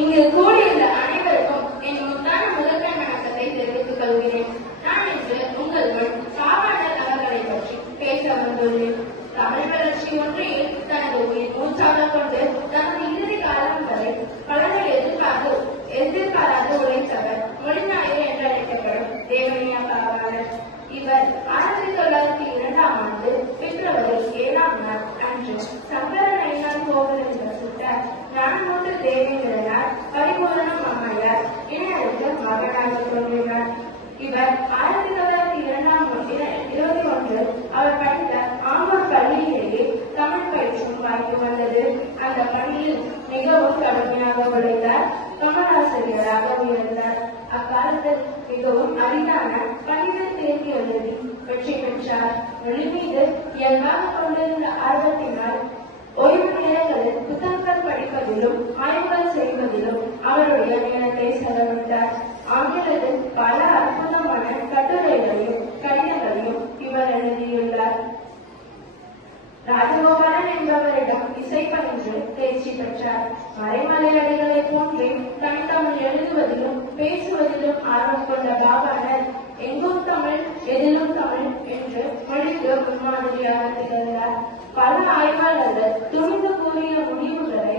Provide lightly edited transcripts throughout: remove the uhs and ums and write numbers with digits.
இங்கு கூடியுள்ள அனைவருக்கும் என் முத்தான முதற்கண் வணக்கத்தை தெரிவித்துக் கொள்கிறேன். நான் இன்று உங்கள் முன் பாவாணர் அவர்களை பற்றி பேச வந்துள்ளேன். தமிழ் வளர்ச்சி ஒன்றில் தனது உயிர் மூச்சாக கொண்டு தனது இறுதி காலம் வரை பலரை எதிர்பாராது உழைத்தவர் மொழிநாயகர் என்று அழைக்கப்படும் தேவனையா பாவாணர். இவர் 1902 ஆண்டு பிப்ரவரி 7ஆம் நாள் அன்று சங்கர நயினார் கோவிலில் வசித்த ஞானமூர்த்தி தேவேந்திரனார் பரிபூரணம் அம்மையார் இணையருக்கு மகனாக தோன்றினார். இவர் 1921 அவர் படித்த ஆம்பூர் பள்ளியிலேயே தமிழ் பயிற்சியும் வாய்ப்பு வந்தது. அந்த பள்ளியில் மிகவும் கடுமையாக உழைத்தார். தமிழாசிரியராக உயர்ந்தார். அக்காலத்தில் மிகவும் அரிதான கணித தேர்வு எழுதி வெற்றி பெற்றார். மொழி மீது இயல்பாக கொண்டிருந்த ஆர்வத்தினால் ஓய்வு நேரங்களில் புத்தகங்கள் படிப்பதிலும் ஆய்வுகள் செய்வதிலும் அவருடைய நேரத்தை செலவிட்டார். ஆங்கிலத்தில் பல அற்புதமான கட்டுரைகளையும் கடிதங்களையும் இவர் எழுதியுள்ளார். ராஜகோபாலன் என்பவரிடம் இசை பயின்று தேர்ச்சி பெற்றார். மறைமலையடிகளை போன்றே தனித்தமிழ் எழுதுவதிலும் பேசுவதிலும் ஆர்வம் கொண்ட பாவாணர் எங்கும் தமிழ் எதிலும் தமிழ் என்று மொழிக்கு முன்மாதிரியாக திகழ்ந்தார். பல ஆய்வாளர்கள் துணிந்து கூறிய முடிவுகளை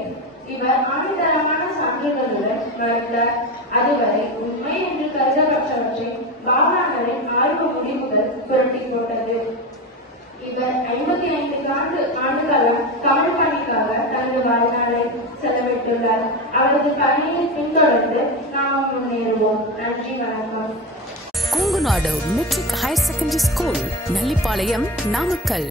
இவர் ஆணித்தரமான சான்றுகளுடன் மறுத்தார். அதுவரை உண்மை என்று கருதப்பட்டவற்றை பாவாணரின் ஆய்வு முடிவுகள் புரட்டி போட்டது. இவர் 55 ஆண்டு காலம் தமிழ் பணிக்காக தனது வாழ்நாளை செலவிட்டுள்ளார். அவரது பணியை பின்தொடர்ந்து நாம் முன்னேறுவோம். நன்றி, வணக்கம். Kongunadu matric higher secondary school, Nallipalayam, Namakkal.